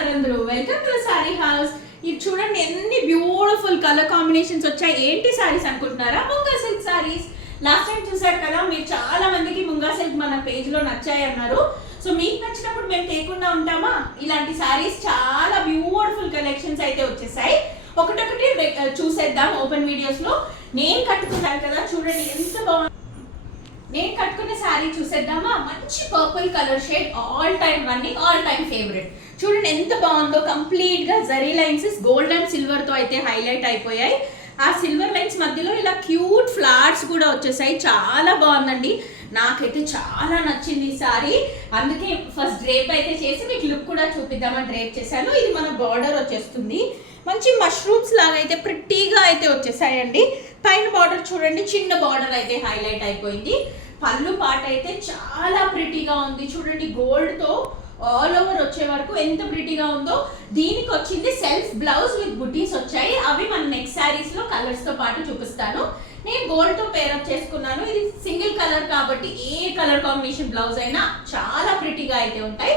అందరూ welcome to sorry house ఇది చూడండి ఎన్ని బ్యూటిఫుల్ కలర్ కాంబినేషన్స్ వచ్చాయి. ఏంటి సారీస్ అనుకుంటున్నారా? Munga silk saris last time చూసారు కదా మీరు చాలా మందికి ముంగా సిల్క్ మన పేజ్లో నచ్చాయి అన్నారు. సో మీకు నచ్చినప్పుడు మేము తేకుండా ఉంటామా? ఇలాంటి సారీస్ చాలా బ్యూటిఫుల్ కలెక్షన్స్ అయితే వచ్చేసాయి. ఒకటొకటి చూసేద్దాం ఓపెన్ వీడియోస్లో. నేను కట్టుకున్నాను కదా చూడండి ఎంత బాగుంది. నేను కట్టుకున్న శారీ చూసేద్దామా? మంచి purple colour shade all time running all time favourite చూడండి ఎంత బాగుందో. కంప్లీట్గా జరీ లైన్స్ గోల్డ్ అండ్ సిల్వర్తో అయితే హైలైట్ అయిపోయాయి. ఆ సిల్వర్ లైన్స్ మధ్యలో ఇలా క్యూట్ ఫ్లవర్స్ కూడా వచ్చేసాయి. చాలా బాగుందండి. నాకైతే చాలా నచ్చింది ఈ సారీ. అందుకే ఫస్ట్ డ్రేప్ అయితే చేసి మీకు లుక్ కూడా చూపిద్దామని డ్రేప్ చేశాను. ఇది మన బార్డర్ వచ్చేస్తుంది. మంచి మష్రూమ్స్ లాగా అయితే ప్రిట్టీగా అయితే వచ్చేసాయండి. పైన బార్డర్ చూడండి చిన్న బార్డర్ అయితే హైలైట్ అయిపోయింది. పళ్ళు పాట అయితే చాలా ప్రిటీగా ఉంది. చూడండి గోల్డ్తో ఆల్ ఓవర్ వచ్చే వరకు ఎంత ప్రిటీగా ఉందో దీనికి వచ్చింది సెల్ఫ్ బ్లౌజ్ విత్ బుటీస్ వచ్చాయి. అవి మన నెక్స్ట్ శారీస్లో కలర్స్తో పాటు చూపిస్తాను. నేను గోల్డ్తో పేరప్ చేసుకున్నాను. ఇది సింగిల్ కలర్ కాబట్టి ఏ కలర్ కాంబినేషన్ బ్లౌజ్ అయినా చాలా ప్రిటీగా అయితే ఉంటాయి.